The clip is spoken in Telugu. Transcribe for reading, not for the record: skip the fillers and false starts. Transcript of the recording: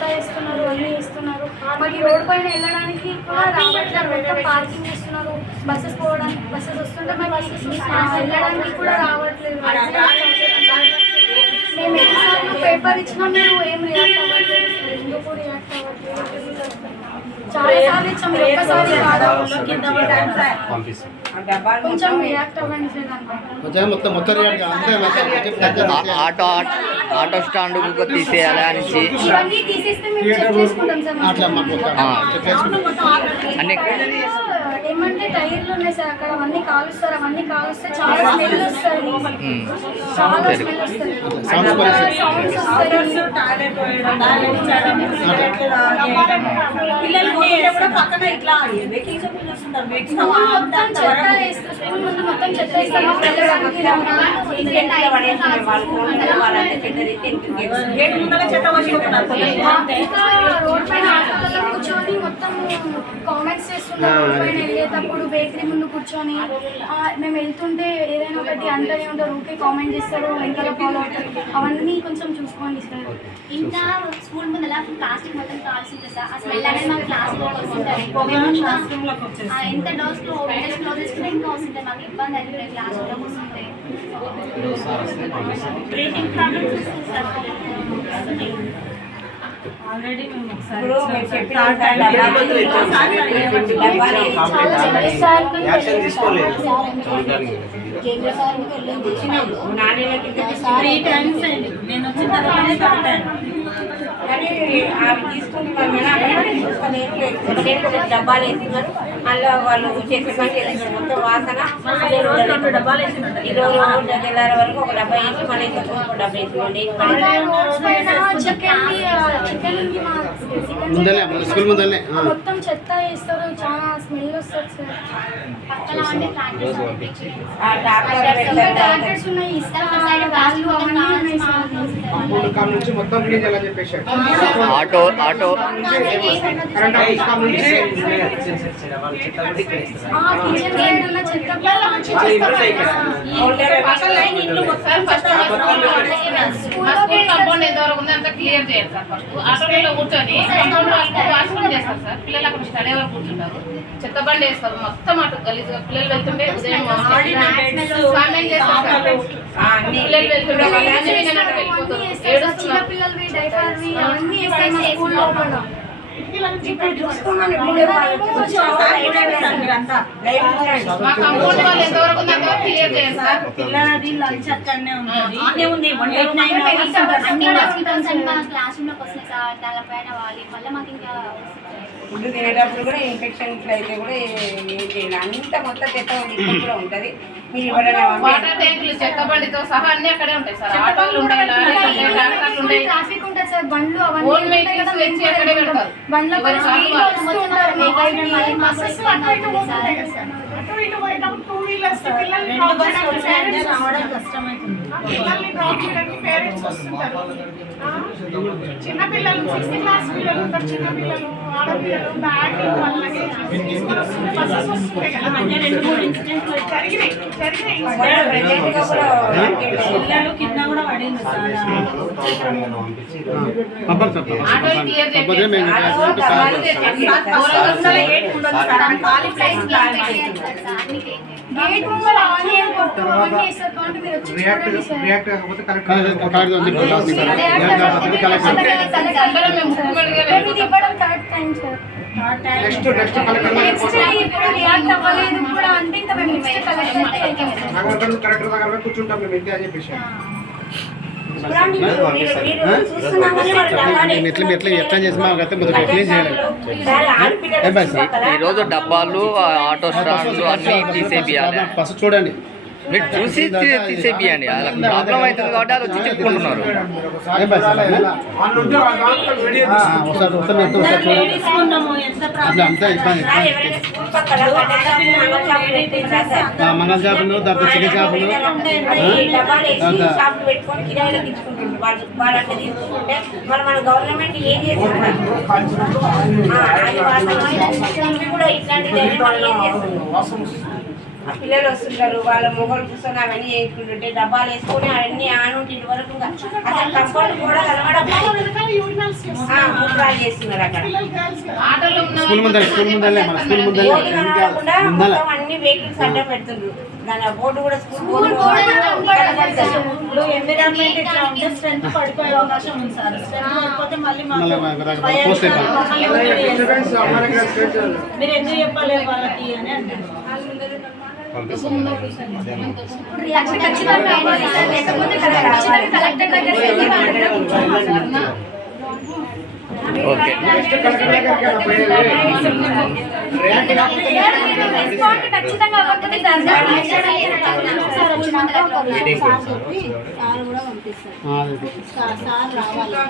చెత్త వేస్తున్నారు, అన్నీ వేస్తున్నారు. మాకు ఈ రోడ్ పైన వెళ్ళడానికి కూడా రావట్లేదు, మొత్తం పార్కింగ్ చేస్తున్నారు. బస్సెస్ పోవడానికి, బస్సెస్ వస్తుంటే మాకు వెళ్ళడానికి కూడా రావట్లేదు. మేము ఎన్నిసార్లు పేపర్ ఇచ్చినా మీరు ఏం రియాక్ట్ అవ్వట్లేదు, ఎందుకు రియాక్ట్ అవ్వట్లేదు? చాలా సార్లు ఇచ్చాము, ఒక్కసారి కొంచెం రియాక్ట్ అవ్వండి. ఆటో స్టాండ్ తీసేయాలి అనేసి ఇవన్నీ తీసేస్తే మేము చెక్ చేసుకుంటాం సార్. అన్ని ఏమంటే టైర్లు ఉన్నాయి సార్, అక్కడ అవన్నీ కాలుస్తారు. అవన్నీ కాలుస్తే చాలా స్మెల్ వస్తుంది, చాలా స్మెల్ వస్తుంది. మొత్తం చెత్త ఇస్తాము. రోడ్ పైన ఆటోలలో కూర్చొని మొత్తం కామెంట్స్ చేస్తున్నారు. రోడ్ పైన వెళ్ళేటప్పుడు బేకరీ ముందు కూర్చొని మేము వెళ్తుంటే ఏదైనా ఒకటి అంటనే ఉంటారు, ఊకే కామెంట్ చేస్తారు, వెంకల ఫాలో అవుతారు. అవన్నీ కొంచెం చూసుకోండి సార్. ఇంకా స్కూల్ ముందర ప్లాస్టిక్ మొత్తం కావాల్సింది సార్. ఆ స్మెల్ అనేది మాకు క్లాస్లో వస్తుంటుంది. ఎంత డోర్స్లో క్లోజ్ చేసుకుంటే ఇంకా వస్తుంటాయి. మాకు ఇబ్బంది అయితే క్లాస్లో వస్తుంటాయి. బ్రీతింగ్ ప్రాబ్లమ్స్ వస్తుంది సార్. ఆల్రెడీ మేము ఒకసారి నేను వచ్చిన తర్వాత కానీ అవి తీసుకుని డబ్బాలు వేస్తున్నారు. అందులో వాళ్ళు చేసే పని చేస్తున్నారు. మొత్తం వాసన డబ్బాలు వేసినట్టు ఈరోజు తెల్లారి వరకు ఒక డబ్బా వేసి మళ్ళీ ఇంకొక డబ్బా వేసుకోండి. మొత్తం చెత్త వేస్తారు, చాలా స్మెల్ వస్తుంది సార్. ట్రాక్టర్స్ ఉన్నాయి, వాళ్ళు అవన్నీ ఉన్నాయి సార్. ఆటో కిచెన్ సైడ్ ఉన్న చెత్త కాంపౌండ్ ఎంతవరకు ఉంది అంతా క్లియర్ చేయాలి సార్. ఫస్ట్ ఆటోలో కూర్చొని కాంపౌండ్ వాళ్ళకు వాష్రూమ్ చేస్తారు సార్. పిల్లలు అక్కడ స్టడీ వరకు కూర్చుంటారు, చెత్త బండి వేస్తారు. మొత్తం అటు గలీజ్గా పిల్లలు వెళ్తుంటే ఉదయం కామెంట్ చేస్తారు సార్. పిల్లలు వెళ్తుంటే చిన్న పిల్లలవి డైపర్వి అవన్నీ వేస్తాయి మా స్కూల్ లోపల. మా కాంపౌండ్ వాళ్ళు ఎంతవరకు ఉంది అంతవరకు క్లియర్ చేయాలి సార్. పిల్లలది లంచ్ అక్కడనే ఉంటుంది. క్లాస్ రూమ్లోకి వస్తున్నాయి సార్. దానిపైన వాళ్ళు మళ్ళీ మాకు ఇంకా ఫుడ్ తినేటప్పుడు కూడా ఇన్ఫెక్షన్ అయితే కూడా ఏం చేయాలి. అంత మొత్తం చెత్త కూడా ఉంటుంది. మీరు ఎవరైనా వాటర్ ట్యాంకులు చెత్త బండితో సహా అన్ని అక్కడే ఉంటాయి సార్. ఆటోలు ఉంటాయి, ట్రాక్టర్లు ఉంటాయి, ట్రాఫిక్ ఉంటుంది సార్. బండ్లు అవన్నీ ఓన్ వెహికల్స్ తెచ్చి అక్కడే పెడతారు. బండ్ల పైన స్పీడ్లో వస్తుంటారు. రావడం కష్టమవుతుంది. చిన్నపిల్లలు 6th క్లాస్ పిల్లలు ఉంటారు, చిన్నపిల్లలు ఆడపిల్లలు బ్యాగ్ పిల్లలు కింద కూడా పడింది సార్. ఆటోలు క్లియర్ చేయాలి. గేట్ ముందు ఆనియన్ కొట్టు అవన్నీ వేస్తారు. కాబట్టి మీరు వచ్చి చూడండి సార్. ఇది ఇవ్వడం కరెక్ట్ టైం సార్. నెక్స్ట్ ఇప్పుడు రియాక్ట్ అవ్వలేదు కూడా అంటే ఇంకా మేము నెక్స్ట్ కలెక్టర్ కూర్చుంటాం మేము ఇంతే అని చెప్పేసి ఈరోజు డబ్బాలు ఆటో స్టాండ్లు అన్నీ తీసేపియాలి. ఫస్ట్ చూడండి, మీరు చూసి తీసేపియండి. అలా ప్రాబ్లం అవుతుంది కాబట్టి అది వచ్చి చెప్పుకుంటున్నారు. మంగళ చేపలు, దాంట్లో చికెన్ చేపలు పెట్టుకొని కిరాయిలో తీసుకుంటుంది. వాళ్ళు అట్లా తీసుకుంటే మరి మన గవర్నమెంట్ ఏం చేస్తుంది కూడా ఇట్లాంటి ఏం చేస్తుంది. ఆ పిల్లలు వస్తుంటారు, వాళ్ళ మొగలు కూర్చొని అవన్నీ వేసుకుంటుంటే డబ్బాలు వేసుకొని అవన్నీ ఆనుంటి వరకు అసలు కంపౌండ్ కూడా కనబడదు. ధర్నాలు చేస్తున్నారు అక్కడ. ఆటోలో ఉన్న స్కూల్ ముందర స్కూల్ ముందరలే మన స్కూల్ ముందర బోర్డు కనబడకుండా ముందర మొత్తం అన్ని వెహికల్స్ అడ్డం పెడుతుండ్రు. దాని ఆ బోర్డు కూడా స్కూల్ స్కూల్ బోర్డు కూడా కనబడతలేదు. ఇప్పుడు ఎన్విరాన్మెంట్ ఇట్లా ఉంటే స్ట్రెంత్ పడిపోయే అవకాశం ఉంది సార్. స్ట్రెంత్ పడిపోతే మళ్ళీ మాకు మళ్ళీ పోస్ట్ అయిపోయింది. మీరు ఎందుకు చెప్పలేదు వాళ్ళకి అని అంటారు. రియాక్షన్ ఖచ్చితంగా అవ్వాలి సార్. లేకపోతే ఖచ్చితంగా కలెక్టర్ దగ్గరికి వెళ్ళి వాళ్ళ కూర్చోవాలి. ఓకే రెస్పాండ్ ఖచ్చితంగా అవ్వకపోతే ధర్నా సార్ వచ్చినాక ఒక విషయం సార్ చెప్పి సార్ కూడా పంపిస్తారు. సార్ రావాలి.